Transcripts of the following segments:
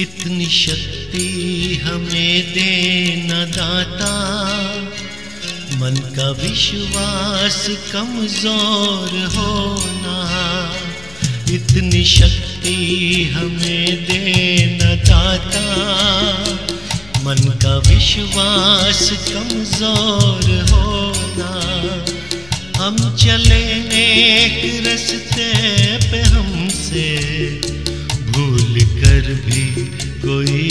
इतनी शक्ति हमें देना दाता, मन का विश्वास कमजोर होना। इतनी शक्ति हमें देना दाता, मन का विश्वास कमजोर होना। हम चले नेक रास्ते पे, हमसे भूल कर भी कोई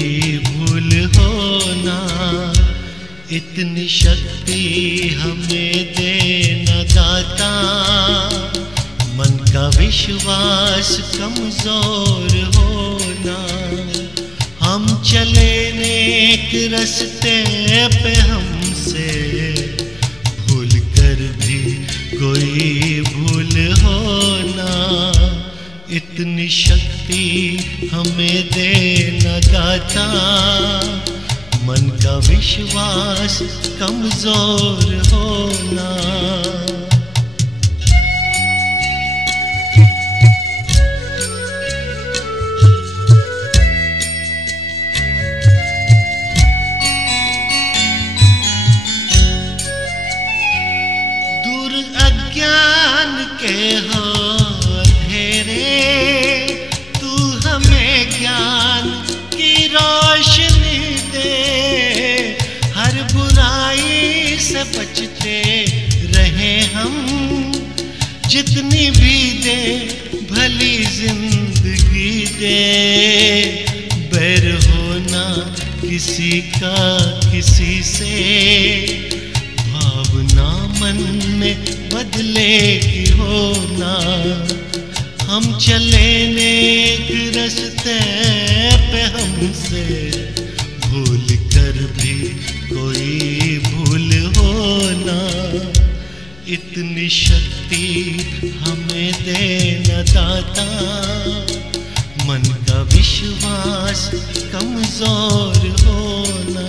भूल होना। इतनी शक्ति हमें देना दाता, मन का विश्वास कमजोर होना। हम चले नेक रास्ते पे, हमसे भूल कर भी कोई भूल होना। इतनी शक्ति हमें देना दाता, मन का विश्वास कमजोर होना। दूर अज्ञान के हो तू हमें ज्ञान की रोशनी दे। हर बुराई से बचते रहे हम, जितनी भी दे भली जिंदगी दे। बैर होना किसी का किसी से, भावना मन में बदलेगी होना। हम चले नेक रास्ते पे, हमसे भूल कर भी कोई भूल होना। इतनी शक्ति हमें देना दाता, मन का विश्वास कमजोर होना।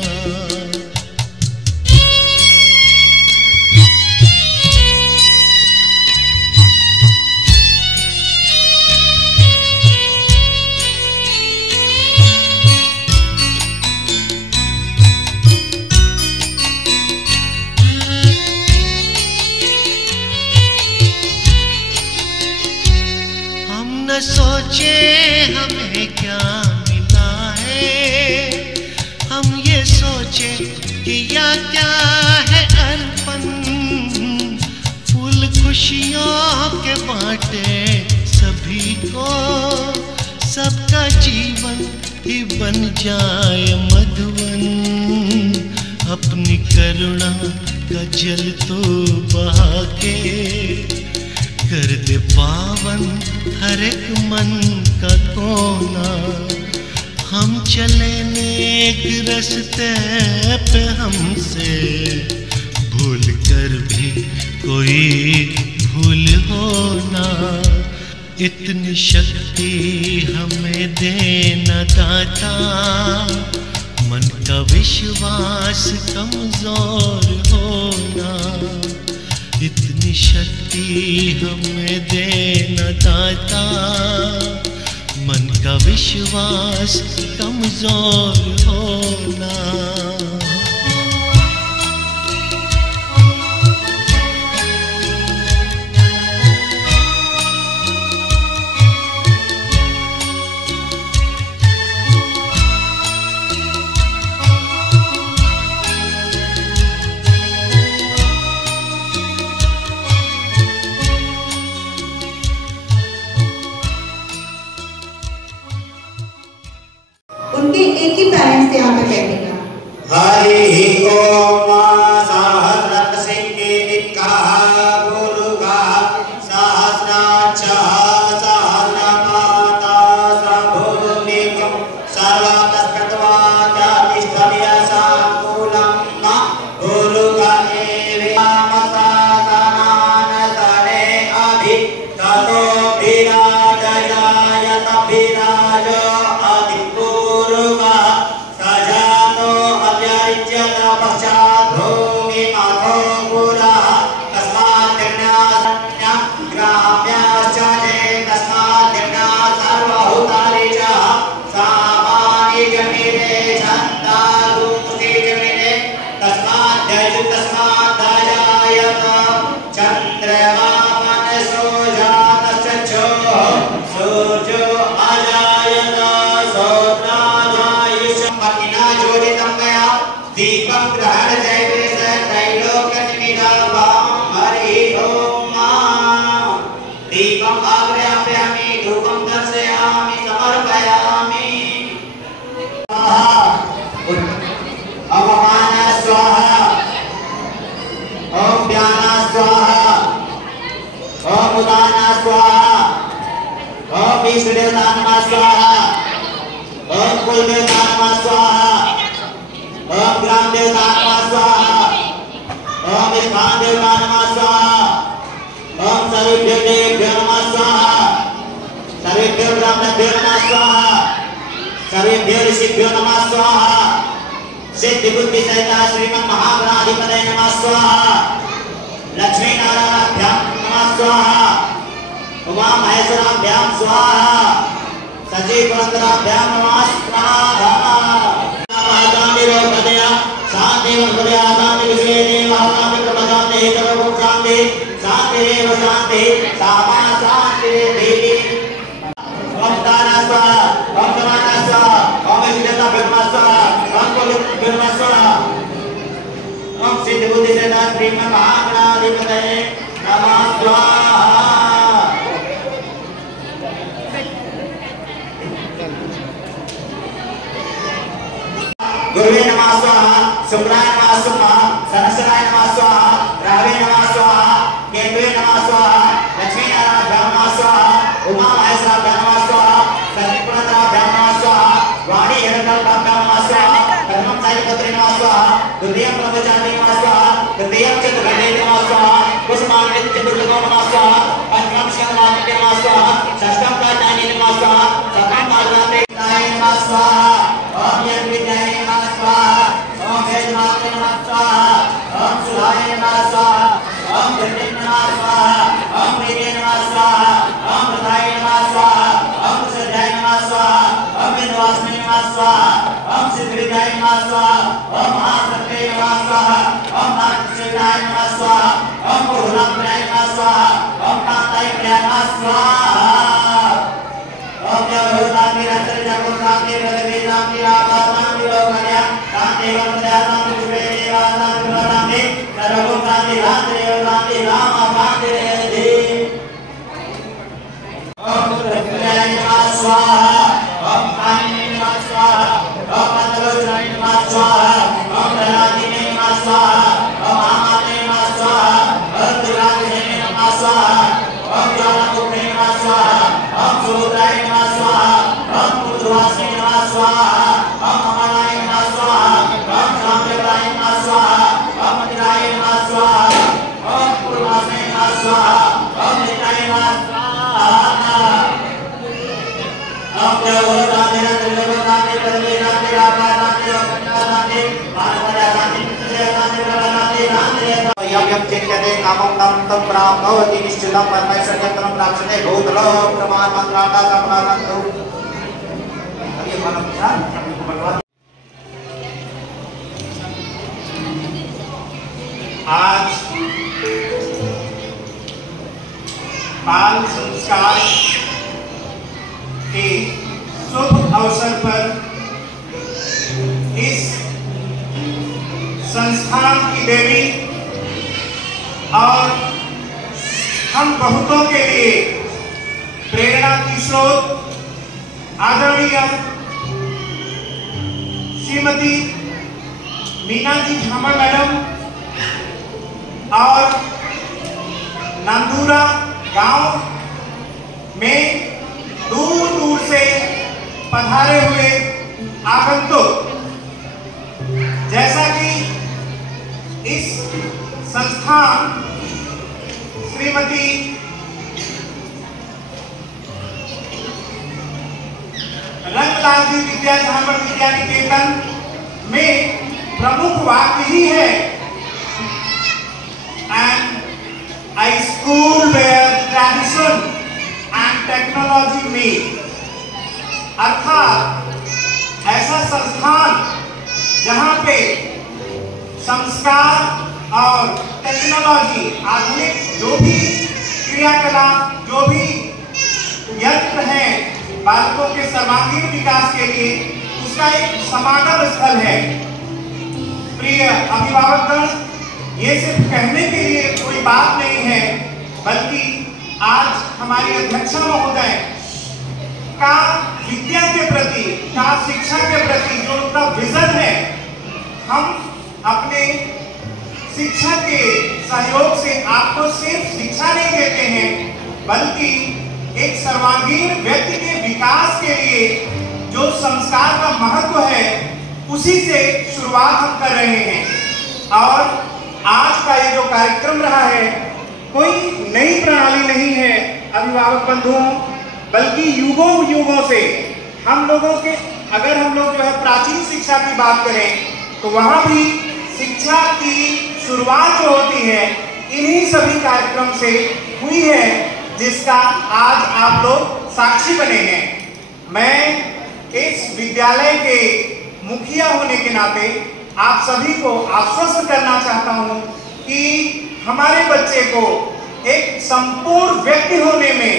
सोचे हमें क्या मिला है, हम ये सोचे कि या क्या है अर्पण। फूल खुशियों के बांटे सभी को, सबका जीवन ही बन जाए मधुवन। अपनी करुणा का जल तो बहा के, कर दे पावन हर एक मन का कोना। हम चले नेक रास्ते पे, हमसे भूल कर भी कोई भूल होना। इतनी शक्ति हमें देना दाता, मन का विश्वास कमजोर होना। इतनी शक्ति हमें देना दाता, मन का विश्वास कमजोर होना। उनके एक ही पेरेंट्स यहाँ पे बैठेगा। हरि ओम सहस्रत सिंहिका गुरुगा सहस्राक्ष सहस्रपाता सबुलिकं सर्वतस्कृत्वाद्यतिष्ठति साकुलं गुरुगा एवामसासनान सने अभि ततो विराजयायत विराज अधिपूर्वा सजातो अव्यज्यत पश्चात् कुलदेवता नमः स्वाहा ओम ग्राम देवता नमः स्वाहा ओम स्थान देवता नमः स्वाहा ओम सर्वेभ्यो नमः स्वाहा सर्वेभ्यो ब्राह्मणेभ्यो नमः स्वाहा सर्वेभ्यो ऋषिभ्यो नमः स्वाहा सिद्धि बुद्धि सहित श्रीमन् महागणाधिपतये नमः स्वाहा लक्ष्मी नारायणाभ्यां नमः स्वाहा उमा महेश्वराभ्यां स्वाहा सची पुरंदराभ्यां नमः स्वाहा शांति शांति शांति शांति शांति शांति सामा शांति देवी ओम दाना स्वाहा ओम समाना स्वाहा ओम विद्याता ब्रह्मा स्वाहा ओम ब्रह्मा स्वाहा ओम सिद्ध बुद्धि सदा श्रीमन् महागणाधिपतये नमः स्वाहा गुरुवे नमः स्वाहा शुक्राय नमः स्वाहा सहस्राय नमः स्वाहा रावे नमः स्वाहा केतुवे नमः स्वाहा लक्ष्मी नारायणाभ्यां नमः स्वाहा उमा महेश्वराभ्यां नमः स्वाहा सचिपुरंदराभ्यां नमः स्वाहा वाणी हिरण्यकल्पाभ्यां नमः स्वाहा प्रथमं सायिपुत्री नमः स्वाहा द्वितीयं ब्रह्मचारिणी नमः स्वाहा तृतीयं चतुर्वेदी नमः स्वाहा कुसुमांकित चतुर्भुजो नमः स्वाहा पंचमं शिवमातृके नमः स्वाहा षष्ठं कात्यायनी नमः स्वाहा सप्तमं कालरात्रे नमः स्वाहा ओम यज्ञविद्याय नमः स्वाहा ओम वेदमात्रे नमः स्वाहा ओम सुधाय नमः स्वाहा ओम धन्य नमः स्वाहा ओम प्रिय नमः स्वाहा ओम प्रदाय नमः स्वाहा ओम सज्जाय नमः स्वाहा ओम विद्वास्मि नमः स्वाहा ओम सिद्धिविद्याय नमः स्वाहा ओम महासत्ये नमः स्वाहा ओम नागसेनाय नमः स्वाहा ओम गुरुनाथाय नमः स्वाहा ओम कांताय नमः स्वाहा ओम जगन्नाथ रत्न जगन्नाथ रवि नाम आवासां विलोकन्या शांति वंदयानां पुष्पे देवानां विलोकन्या सर्वं शांति शांति शांति राम शांति देहि ओम रुद्राय नमः स्वाहा ओम कामिने नमः स्वाहा ओम मंगलोचनाय नमः स्वाहा ओम धनादिने नमः स्वाहा ओम आमाते नमः स्वाहा ओम दुर्गादिने नमः स्वाहा ओम ज्वालामुखे नमः स्वाहा ओम सुरुद्राय नमः स्वाहा ओम पुरुषवासिने नमः स्वाहा ओम अमलाय नमः स्वाहा ओम शांतिप्राय नमः स्वाहा ओम मंदिराय नमः स्वाहा ओम पूर्वासिने नमः स्वाहा ओम नित्याय नमः स्वाहा ओम जगन्नाथ जगन्नाथ परमेश्वर आकाशांति लोकनाथांति मानवरांति जगन्नाथ प्रभुनाथांति यम चिंत्यते कामं तं प्राप्नोति निश्चितं परमेश्वरं प्राप्स्यते भूतलो प्रमाणमन्त्राता संप्राप्तो ये मन आज बाल संस्कार के शुभ अवसर पर इस संस्थान की देवी और हम बहुतों के लिए प्रेरणा की स्रोत आदरणीय श्रीमती मीना जी झामर मैडम और नंदूरा गांव में दूर दूर से पधारे हुए आगंतुक, जैसा कि इस संस्थान श्रीमती रंगलाल जी विद्या झामर विद्या निकेतन में प्रमुख वाक्य ही है and a school where tradition and technology meet, अर्थात ऐसा संस्थान जहां पे संस्कार और टेक्नोलॉजी आधुनिक जो भी क्रियाकलाप जो भी यंत्र हैं बालकों के सर्वांगीण विकास के लिए उसका एक समागम स्थल है। प्रिय अभिभावकगण, ये सिर्फ कहने के लिए कोई बात नहीं है, बल्कि आज हमारी अध्यक्षा महोदय का विद्या के प्रति, का शिक्षा के प्रति जो उनका विजन है, हम अपने शिक्षा के सहयोग से आपको सिर्फ शिक्षा नहीं देते हैं, बल्कि एक सर्वांगीण व्यक्ति के विकास के लिए जो संस्कार का महत्व है उसी से शुरुआत हम कर रहे हैं। और आज का ये जो कार्यक्रम रहा है कोई नई प्रणाली नहीं है अभिभावक बंधुओं, बल्कि युगों युगों से हम लोगों के, अगर हम लोग जो है प्राचीन शिक्षा की बात करें तो वहाँ भी शिक्षा की शुरुआत जो होती है इन्हीं सभी कार्यक्रम से हुई है, जिसका आज आप लोग साक्षी बने हैं। मैं इस विद्यालय के मुखिया होने के नाते आप सभी को आश्वस्त करना चाहता हूँ कि हमारे बच्चे को एक संपूर्ण व्यक्ति होने में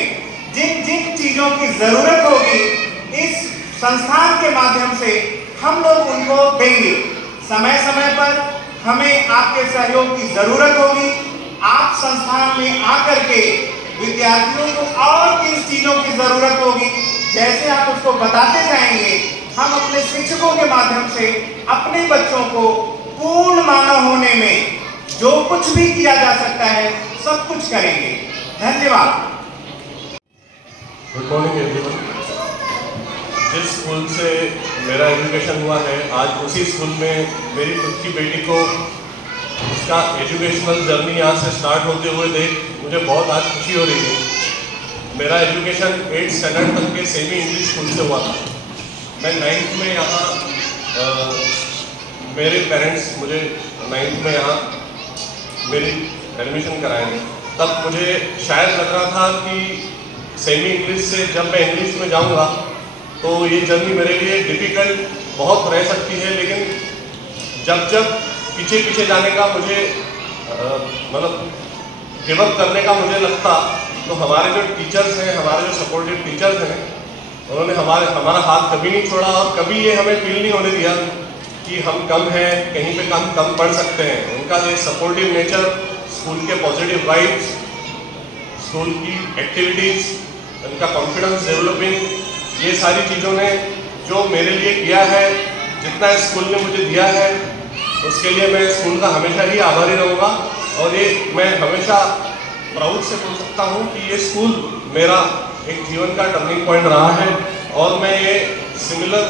जिन जिन चीज़ों की ज़रूरत होगी इस संस्थान के माध्यम से हम लोग उनको देंगे। समय समय पर हमें आपके सहयोग की ज़रूरत होगी। आप संस्थान में आकर के विद्यार्थियों को और किन चीज़ों की ज़रूरत होगी, जैसे आप उसको बताते जाएंगे, हम अपने शिक्षकों के माध्यम से अपने बच्चों को पूर्ण मानव होने में जो कुछ भी किया जा सकता है सब कुछ करेंगे। धन्यवाद। Good morning everyone. जिस स्कूल से मेरा एजुकेशन हुआ है, आज उसी स्कूल में मेरी खुद की बेटी को उसका एजुकेशनल जर्नी यहाँ से स्टार्ट होते हुए देख मुझे बहुत आज खुशी हो रही है। मेरा एजुकेशन 8th स्टैंडर्ड तक के सेमी इंग्लिश स्कूल से हुआ था। मैं 9th में यहाँ मेरे पेरेंट्स मुझे 9th में यहाँ मेरी एडमिशन कराएंगे। तब मुझे शायद लग रहा था कि सेमी इंग्लिश से जब मैं इंग्लिश में जाऊँगा तो ये जर्नी मेरे लिए डिफ़िकल्ट बहुत रह सकती है, लेकिन जब पीछे पीछे जाने का मुझे मतलब गिव अप करने का मुझे लगता, तो हमारे जो टीचर्स हैं, हमारे जो सपोर्टिव टीचर्स हैं, उन्होंने हमारा हाथ कभी नहीं छोड़ा और कभी ये हमें फील नहीं होने दिया कि हम कम हैं, कहीं पे कम पढ़ सकते हैं। उनका ये सपोर्टिव नेचर, स्कूल के पॉजिटिव वाइब्स, स्कूल की एक्टिविटीज़, उनका कॉन्फिडेंस डेवलपिंग, ये सारी चीज़ों ने जो मेरे लिए किया है, जितना स्कूल ने मुझे दिया है, उसके लिए मैं स्कूल का हमेशा ही आभारी रहूँगा। और ये मैं हमेशा प्राउड से बोल सकता हूँ कि ये स्कूल मेरा एक जीवन का टर्निंग पॉइंट रहा है। और मैं ये सिमिलर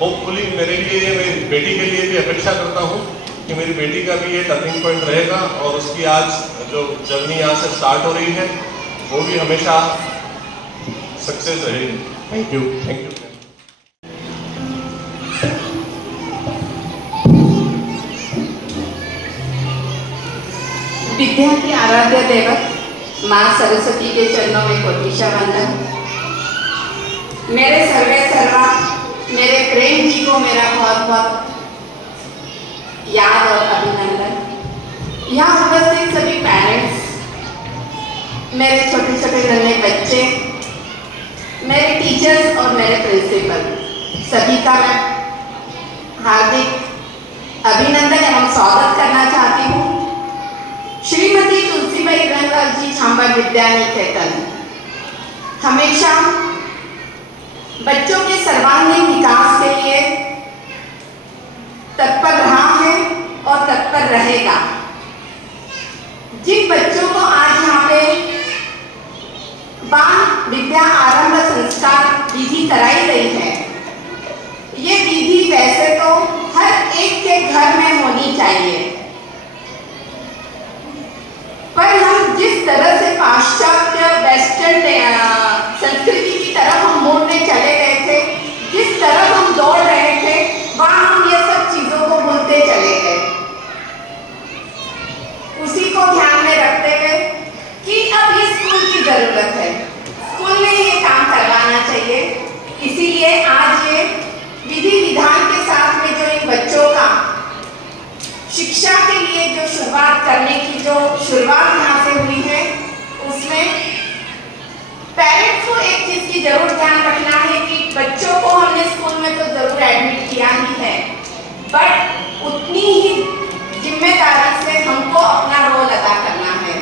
होपफुली मेरे लिए, मेरी बेटी के लिए भी अपेक्षा करता हूँ कि मेरी बेटी का भी ये टर्निंग पॉइंट रहेगा और उसकी आज जो जर्नी यहाँ से स्टार्ट हो रही है वो भी हमेशा सक्सेस रहेगी। Thank you. विद्या की आराध्य देवत माँ सरस्वती के चरणों में कोटिशा वंदन। मेरे सर्वे सर्वा मेरे प्रेम जी को मेरा बहुत बहुत याद और अभिनंदन। यहाँ उपस्थित सभी पेरेंट्स, मेरे छोटे छोटे नन्हे बच्चे, मेरे टीचर्स और मेरे प्रिंसिपल, सभी का मैं हार्दिक अभिनंदन एवं स्वागत करना चाहती हूँ। श्रीमती तुलसीबाई रंगलाल जी छांबर विद्या निकेतन हमेशा बच्चों के सर्वांगीण विकास के लिए तत्पर रहा है और तत्पर रहेगा। जिन बच्चों को आज यहाँ पे बाल विद्या आरंभ संस्कार विधि कराई गई है, ये विधि वैसे तो हर एक के घर में होनी चाहिए, पर हम जिस तरह से पाश्चात्य वेस्टर्न संस्कृति की तरफ हम मोड़ने चले गए थे, जिस तरफ हम दौड़ रहे थे, वहां हम ये सब चीजों को भूलते चले गए। उसी को ध्यान में रखते हुए कि अब ये स्कूल की जरूरत है, स्कूल ने ये काम करवाना चाहिए, इसीलिए आज ये विधि विधान के साथ में जो इन बच्चों का शिक्षा के लिए जो शुरुआत करने की जो शुरुआत यहाँ से हुई है, उसमें पेरेंट्स को एक चीज की जरूर ध्यान रखना है कि बच्चों को हमने स्कूल में तो जरूर एडमिट किया ही है, बट उतनी ही जिम्मेदारी से हमको अपना रोल अदा करना है।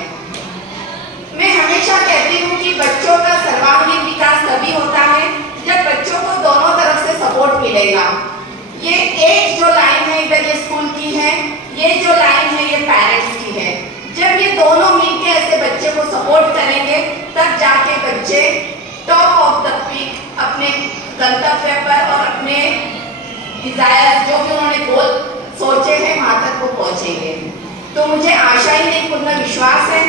मैं हमेशा कहती हूँ कि बच्चों का सर्वांगीण विकास तभी होता है जब बच्चों को दोनों तरफ से सपोर्ट मिलेगा। ये एक जो लाइन है इधर ये स्कूल की है, ये जो लाइन है ये पेरेंट्स की है। जब ये दोनों मिलके ऐसे बच्चे को सपोर्ट करेंगे तब जाके बच्चे टॉप ऑफ द पीक अपने गंतव्य पर और अपने डिजायर जो भी उन्होंने गोल सोचे हैं वहां तक वो पहुंचेंगे। तो मुझे आशा ही नहीं पूर्ण विश्वास है,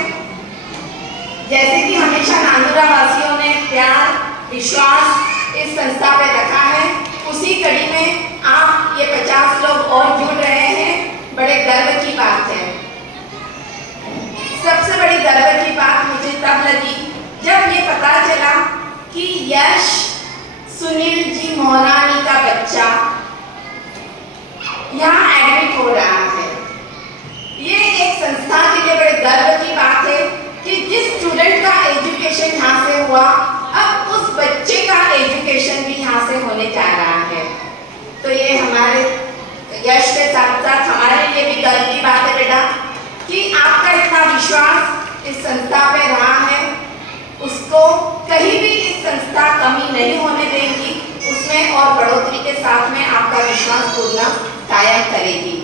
जैसे कि हमेशा नांदुरा वासियों ने प्यार विश्वास इस संस्था पे रखा है, उसी कड़ी में आप ये 50 लोग और जुड़ रहे हैं, बड़े गर्व की बात है। सबसे बड़ी गर्व की बात मुझे तब लगी जब ये पता चला कि यश सुनील जी मोहनानी का बच्चा यहाँ एडमिट हो रहा है। ये एक संस्था के लिए बड़े गर्व की बात है कि जिस स्टूडेंट का एजुकेशन यहाँ से हुआ, अब उस बच्चे का एजुकेशन भी यहाँ से होने जा रहा है। तो ये हमारे यश के साथ साथ हमारे लिए भी गर्व की बात है बेटा कि आपका इतना विश्वास इस संस्था पे रहा है, उसको कहीं भी इस संस्था कमी नहीं होने देगी, उसमें और बढ़ोतरी के साथ में आपका विश्वास पूर्ण कायम करेगी।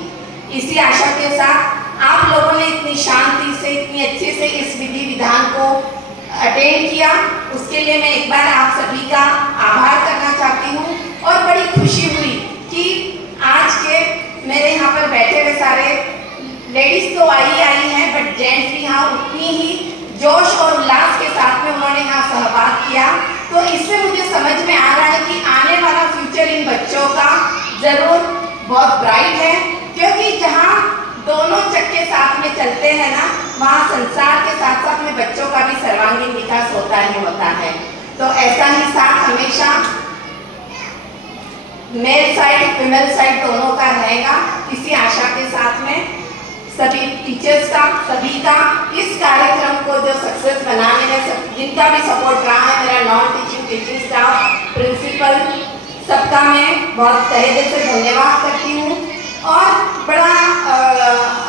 इसी आशा के साथ आप लोगों ने इतनी शांति से इतनी अच्छे से इस विधि विधान को अटेंड किया, उसके लिए मैं एक बार आप सभी का आभार करना चाहती हूँ। और बड़ी खुशी हुई कि आज के मेरे यहाँ पर बैठे हुए सारे लेडीज तो आई हैं, बट जेंट्स भी यहाँ उतनी ही जोश और उल्लास के साथ में उन्होंने यहाँ सहभाग किया। तो इससे मुझे समझ में आ रहा है कि आने वाला फ्यूचर इन बच्चों का जरूर बहुत ब्राइट है, क्योंकि जहाँ दोनों चक्के साथ में चलते हैं ना, वहाँ संसार के साथ साथ में बच्चों का भी सर्वांगीण विकास होता ही होता है। तो ऐसा ही साथ हमेशा मेल साइड फीमेल साइड दोनों का रहेगा, इसी आशा के साथ में सभी टीचर्स का, सभी का इस कार्यक्रम को जो सक्सेस बनाने में जिनका भी सपोर्ट रहा है, मेरा नॉन टीचिंग स्टाफ, प्रिंसिपल, सबका मैं बहुत तहे दिल से धन्यवाद करती हूँ। और बड़ा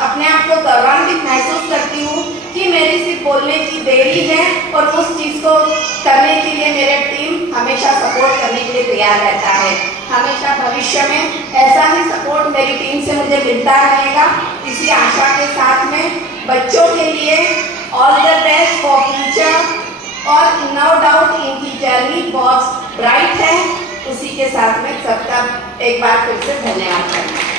अपने आप को गौरवान्वित महसूस करती हूँ कि मेरी सिर्फ बोलने की देरी है और उस चीज़ को करने के लिए मेरे टीम हमेशा सपोर्ट करने के लिए तैयार रहता है। हमेशा भविष्य में ऐसा ही सपोर्ट मेरी टीम से मुझे मिलता रहेगा। इसी आशा के साथ में बच्चों के लिए all the best for future, और नो डाउट इनकी जर्नी बहुत ब्राइट है। उसी के साथ में सबका एक बार फिर से धन्यवाद करना।